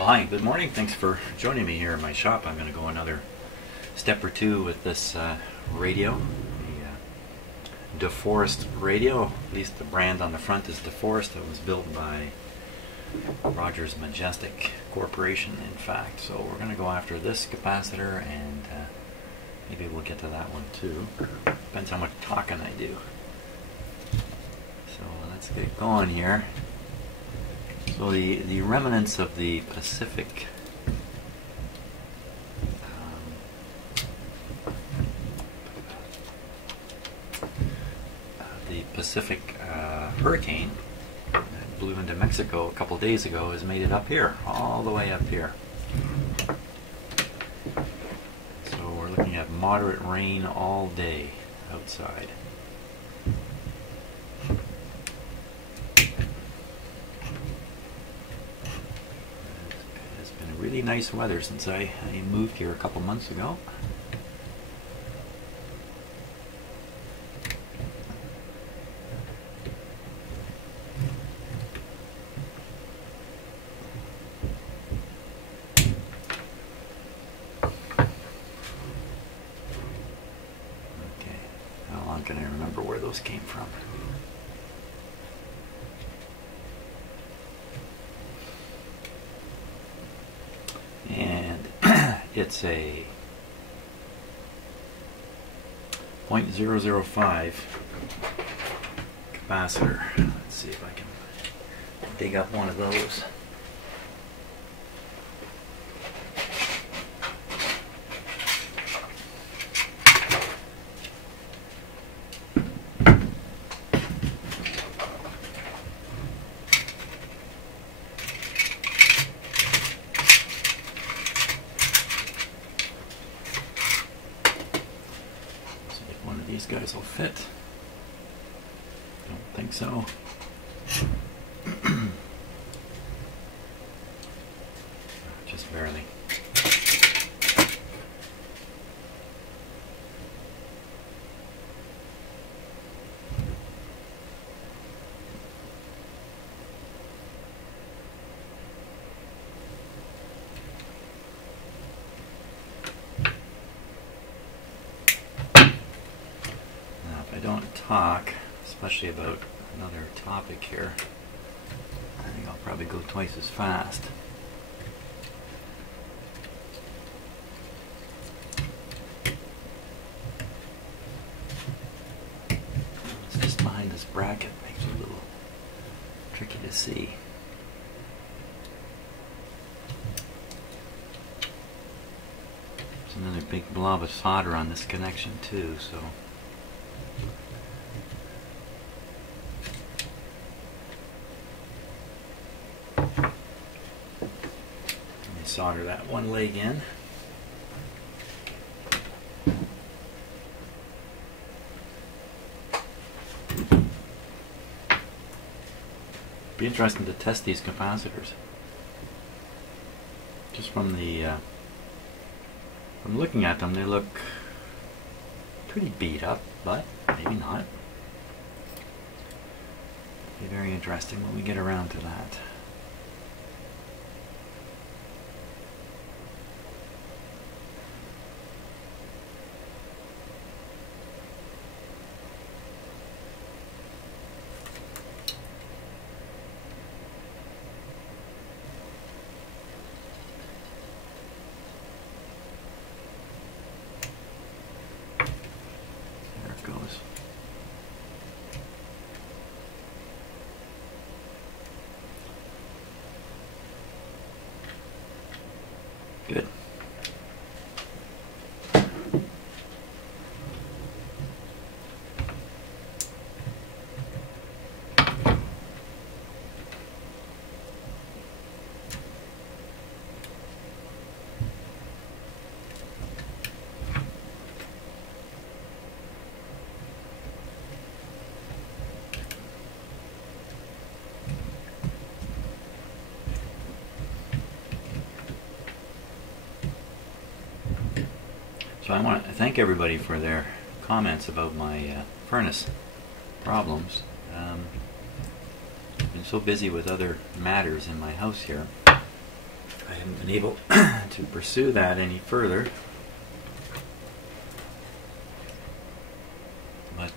Well, hi, good morning. Thanks for joining me here in my shop. I'm going to go another step or two with this radio, the Deforest radio. At least the brand on the front is Deforest. It was built by Rogers Majestic Corporation, in fact. So we're going to go after this capacitor, and maybe we'll get to that one too. Depends how much talking I do. So let's get going here. So the remnants of the Pacific hurricane that blew into Mexico a couple days ago has made it up here, all the way up here. So we're looking at moderate rain all day outside. Really nice weather since I moved here a couple months ago. Okay, how long can I remember where those came from? And it's a 0.005 capacitor. Let's see if I can dig up one of those. These guys will fit. Don't think so. Just barely. Don't talk, especially about another topic here, I think I'll probably go twice as fast. It's just behind this bracket, makes it a little tricky to see. There's another big blob of solder on this connection too, so solder that one leg in. Be interesting to test these capacitors. Just from looking at them, they look pretty beat up, but maybe not. Be very interesting when we get around to that. Goes. Good. So I want to thank everybody for their comments about my furnace problems. I've been so busy with other matters in my house here, I I haven't been able to pursue that any further. But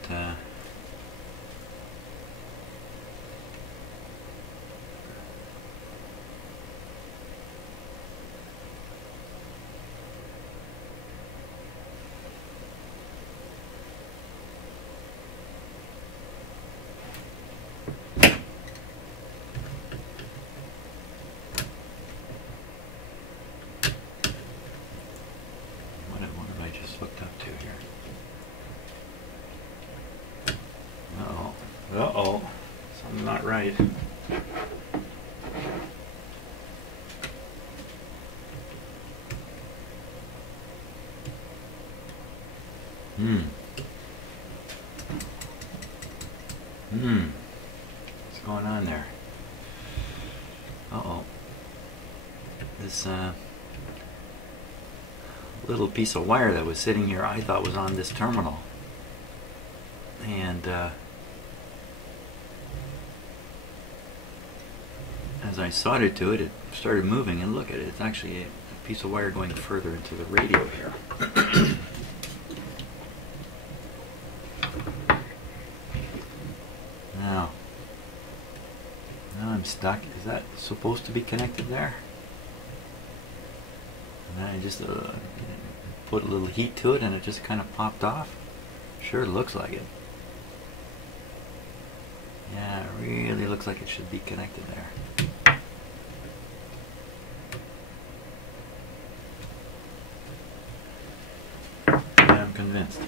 what have I just hooked up to here? Uh-oh. Uh-oh. Something not right. What's going on there? Uh-oh. This little piece of wire that was sitting here I thought was on this terminal. And as I soldered to it, it started moving, and look at it. It's actually a piece of wire going further into the radio here. Now I'm stuck. Is that supposed to be connected there? And I just put a little heat to it and it just kind of popped off. Sure looks like it. Yeah, it really looks like it should be connected there. Yeah, I'm convinced.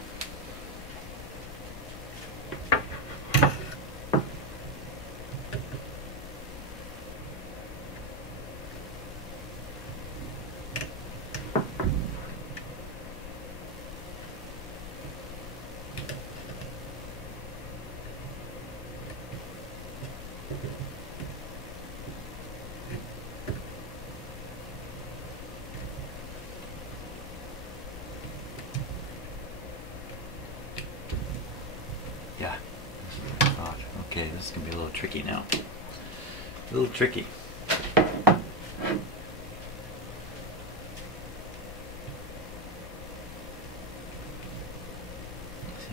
Yeah, this is what I thought. Okay, this is going to be a little tricky now. A little tricky. See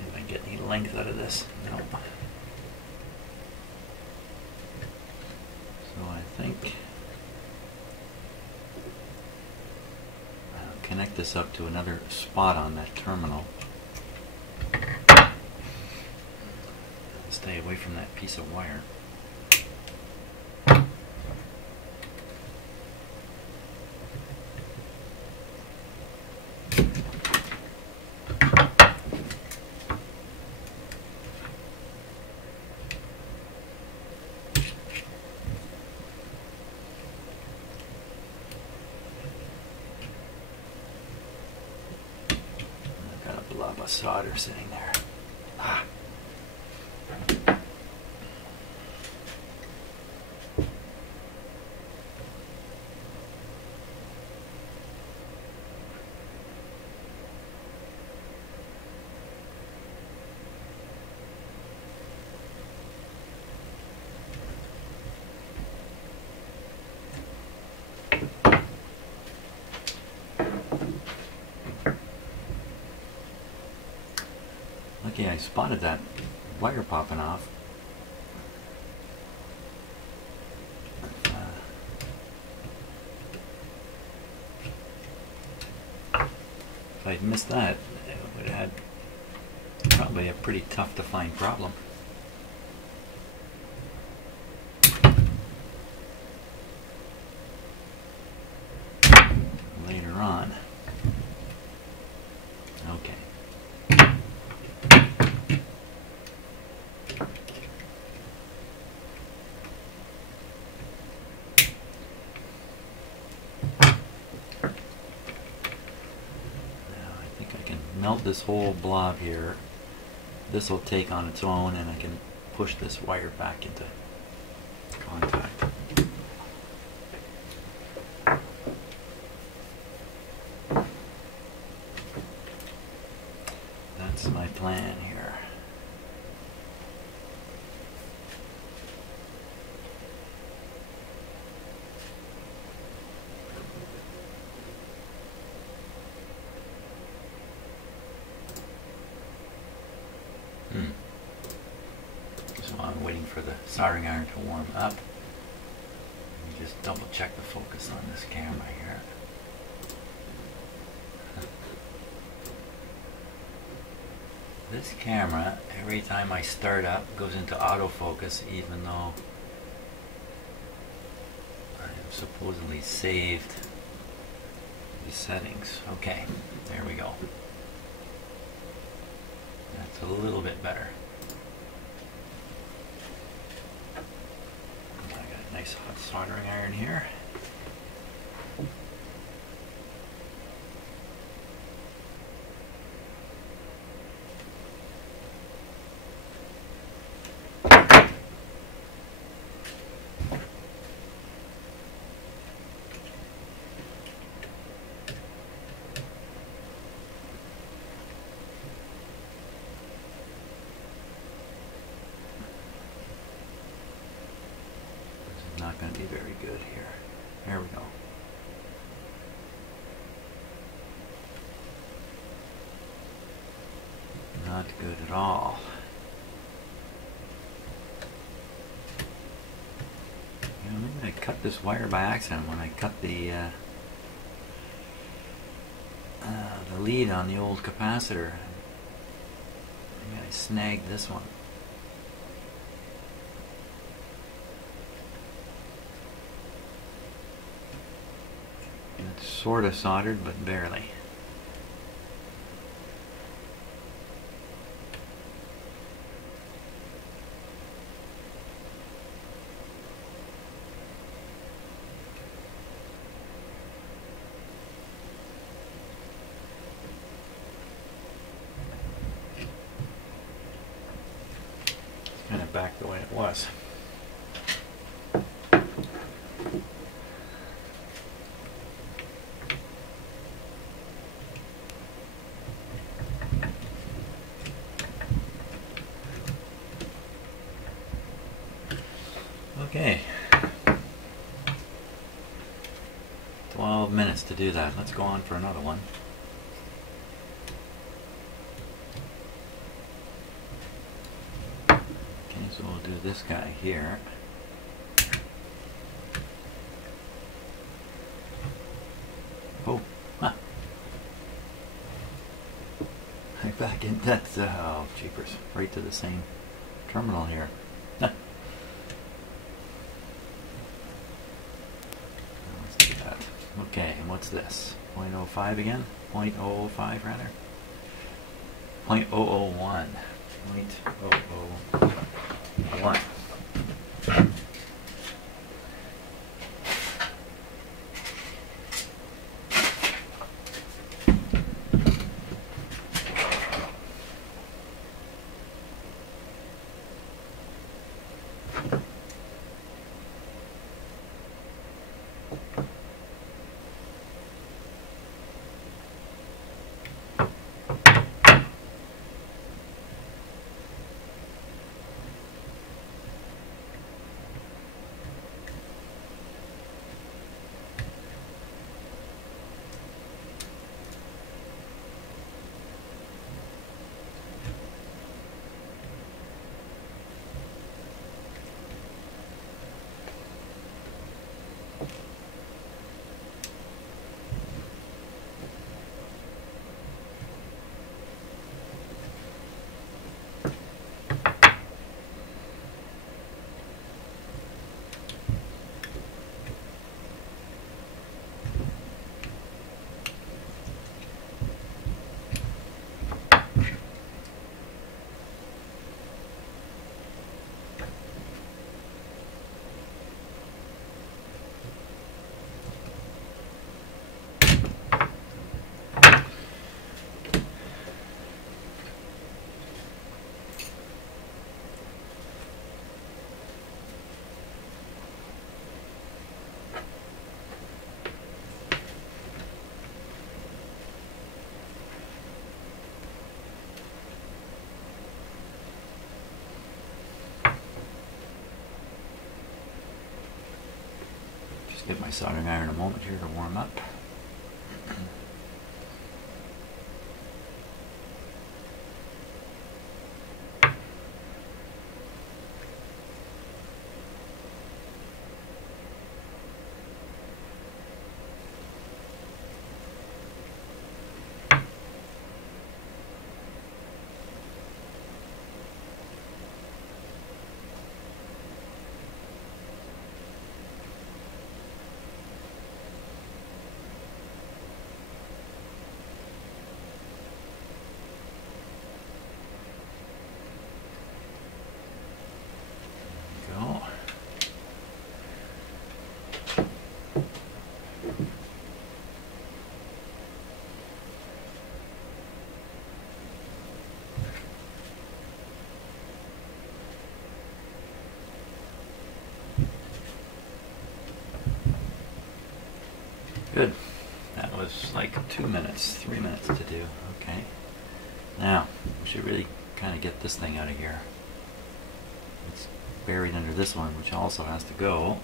if I can get any length out of this. No. So I think I'll connect this up to another spot on that terminal. Stay away from that piece of wire. I've got a blob of solder sitting there. Ah. Okay, I spotted that wire popping off. If I'd missed that, it would have had probably a pretty tough to find problem. Later on. Okay. Melt this whole blob here. This will take on its own, and I can push this wire back into contact. That's my plan here. for the soldering iron to warm up. Let me just double check the focus on this camera here. This camera, every time I start up, goes into autofocus, even though I have supposedly saved the settings. Okay, there we go. That's a little bit better. I got a nice hot soldering iron here. Not going to be very good here. There we go. Not good at all. You know, maybe I cut this wire by accident when I cut the lead on the old capacitor. Maybe I snagged this one. It's sort of soldered, but barely. It's kind of back the way it was. Okay, 12 minutes to do that. Let's go on for another one. Okay, so we'll do this guy here. Oh, huh. Back in, that's, oh, jeepers, right to the same terminal here. Okay, and what's this? 0.05 again? 0.005 rather? 0.001. 0.001. Give my soldering iron a moment here to warm up. Good. That was like 2 minutes, 3 minutes to do. Okay. Now, we should really kind of get this thing out of here. It's buried under this one, which also has to go.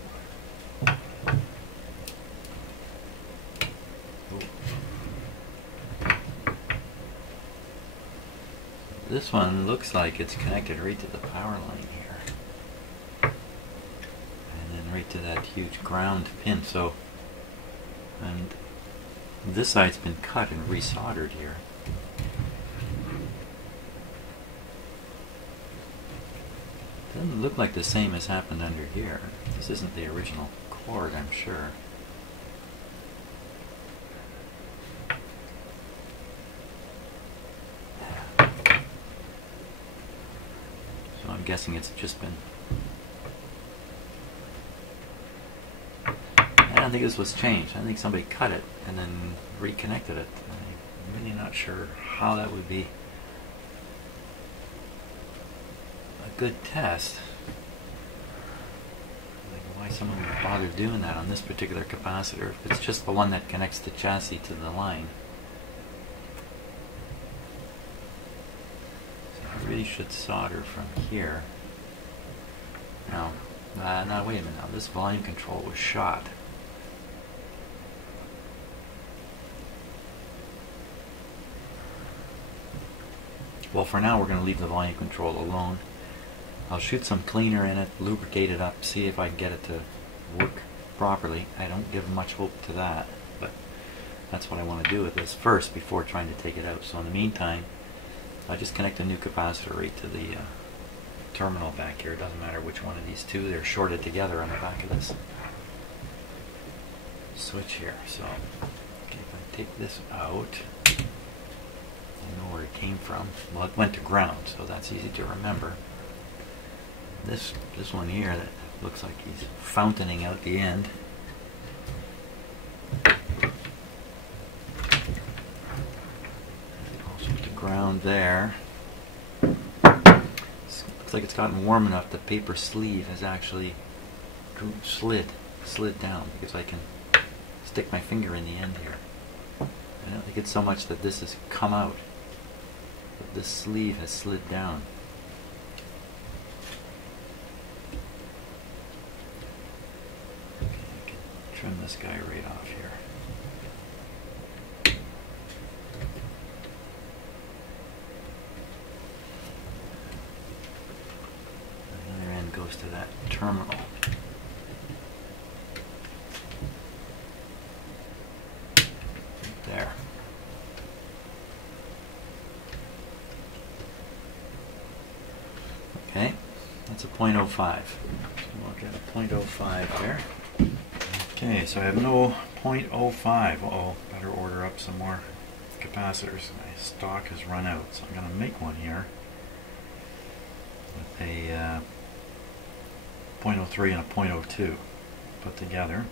This one looks like it's connected right to the power line here. And then right to that huge ground pin. So, and this side's been cut and resoldered here. Doesn't look like the same as happened under here. This isn't the original cord, I'm sure. So I'm guessing it's just been... I don't think this was changed. I think somebody cut it and then reconnected it. I'm really not sure how that would be a good test. Like why someone would bother doing that on this particular capacitor if it's just the one that connects the chassis to the line. So I really should solder from here. Now, now wait a minute. Now this volume control was shot. Well, for now we're going to leave the volume control alone. I'll shoot some cleaner in it, lubricate it up, see if I can get it to work properly. I don't give much hope to that, but that's what I want to do with this first before trying to take it out. So in the meantime, I'll just connect a new capacitor right to the terminal back here. It doesn't matter which one of these two, they're shorted together on the back of this switch here. So okay, if I take this out, I know where it came from. Well, it went to ground, so that's easy to remember. This one here that looks like he's fountaining out the end. Also to ground there. Looks like it's gotten warm enough. The paper sleeve has actually slid down because I can stick my finger in the end here. I don't think it's so much that this has come out, but this sleeve has slid down. Okay, I can trim this guy right off here. The other end goes to that terminal. There. Okay, that's a 0.05. So we'll get a 0.05 there. Okay, so I have no 0.05. Uh-oh, better order up some more capacitors. My stock has run out, so I'm going to make one here with a 0.03 and a 0.02 put together.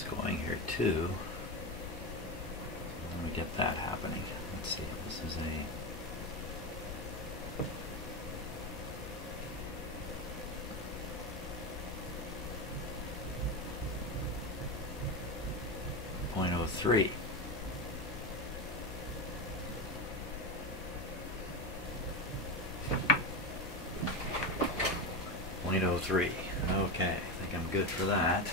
is going here too. Let me get that happening. Let's see, this is a 0.03. .03. Okay, I think I'm good for that.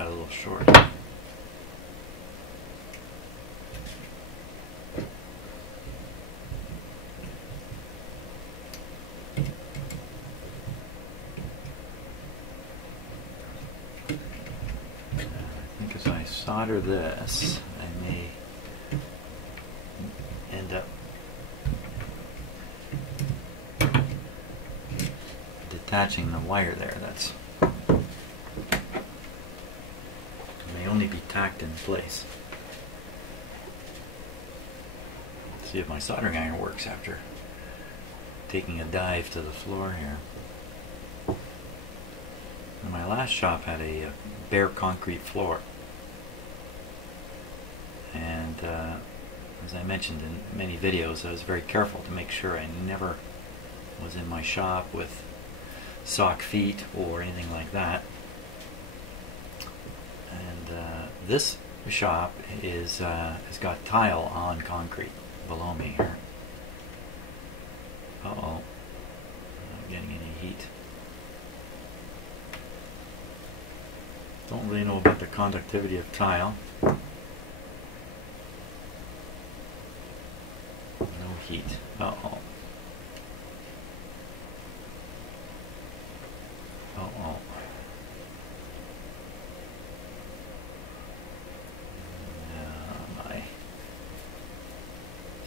A little short. I think as I solder this, I may end up detaching the wire there. That's only be tacked in place. Let's see if my soldering iron works after taking a dive to the floor here. And my last shop had a bare concrete floor, and as I mentioned in many videos, I was very careful to make sure I never was in my shop with sock feet or anything like that. This shop is has got tile on concrete below me here. Uh-oh, not getting any heat. Don't really know about the conductivity of tile. No heat. Uh-oh. Uh-oh.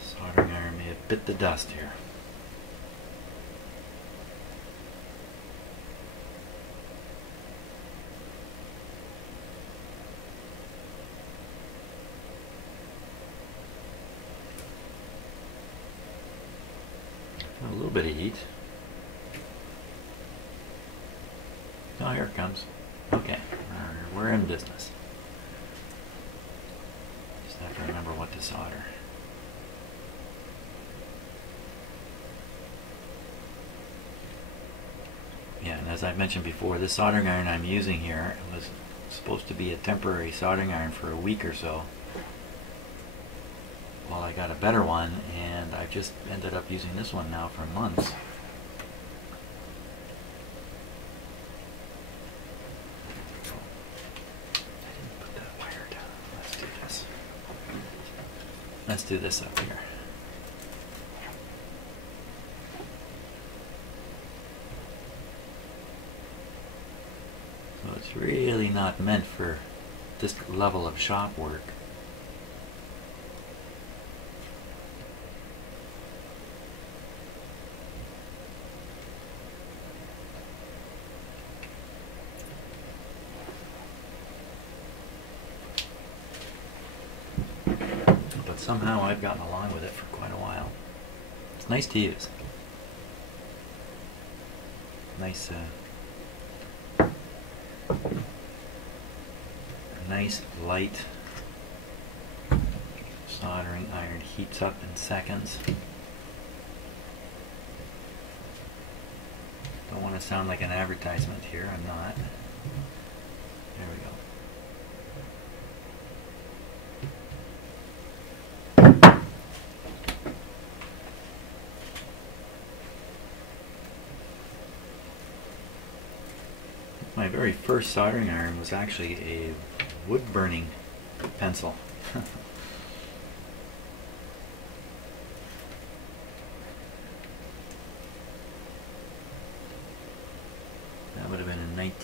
Soldering iron may have bit the dust here. A little bit of heat. Oh, here it comes. Okay, we're in business. Just have to remember what to solder. Yeah, and as I mentioned before, this soldering iron I'm using here was supposed to be a temporary soldering iron for a week or so. Well, I got a better one, and I've just ended up using this one now for months. I didn't put that wire down. Let's do this. Let's do this up here. So it's really not meant for this level of shop work. But somehow I've gotten along with it for quite a while. It's nice to use. Nice nice light soldering iron, heats up in seconds. Don't want to sound like an advertisement here, I'm not. There we go. My very first soldering iron was actually a wood burning pencil.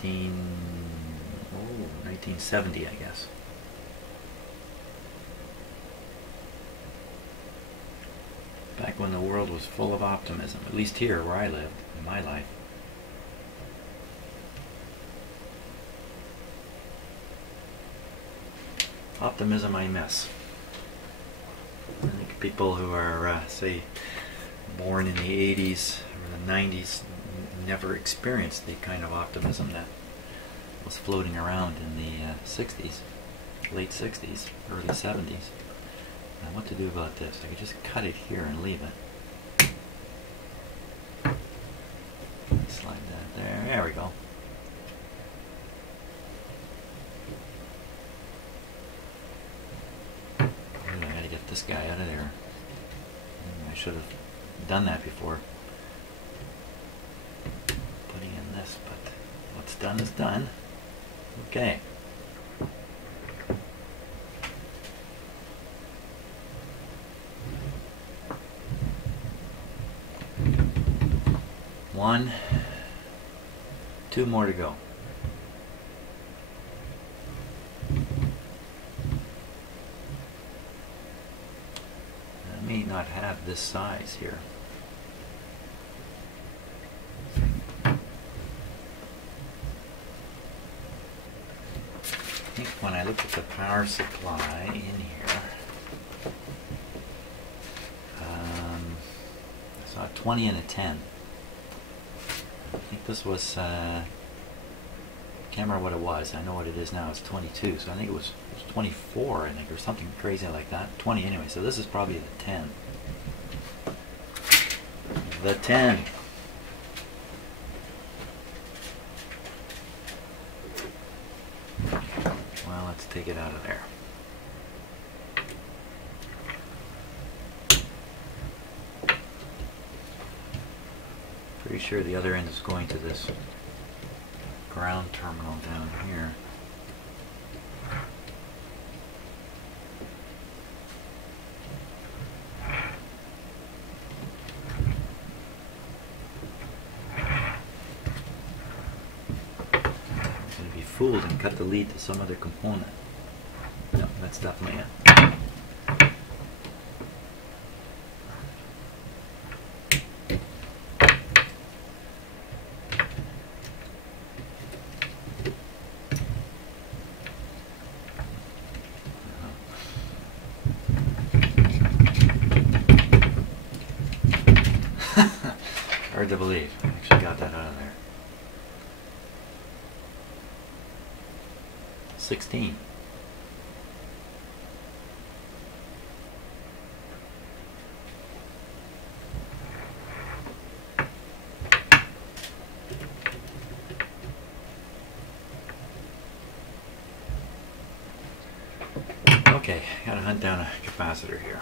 1970, I guess. Back when the world was full of optimism, at least here where I lived in my life. Optimism I miss. I think people who are, say, born in the 80s or the 90s never experienced the kind of optimism that was floating around in the 60s, late 60s, early 70s. Now what to do about this? I could just cut it here and leave it. Slide that there. There we go. I gotta get this guy out of there. I should have done that before putting in this, but what's done is done. Okay. One, two more to go. I may not have this size here. I think when I looked at the power supply in here, I saw a 20 and a 10. I think this was, can't remember what it was. I know what it is now. It's 22. So I think it was 24, I think, or something crazy like that. 20 anyway. So this is probably the 10. The 10. Well, let's take it out of there. Pretty sure the other end is going to this ground terminal down here. I'm going to be fooled and cut the lead to some other component. No, that's definitely it. Hard to believe. I actually got that out of there. 16. Okay, gotta hunt down a capacitor here.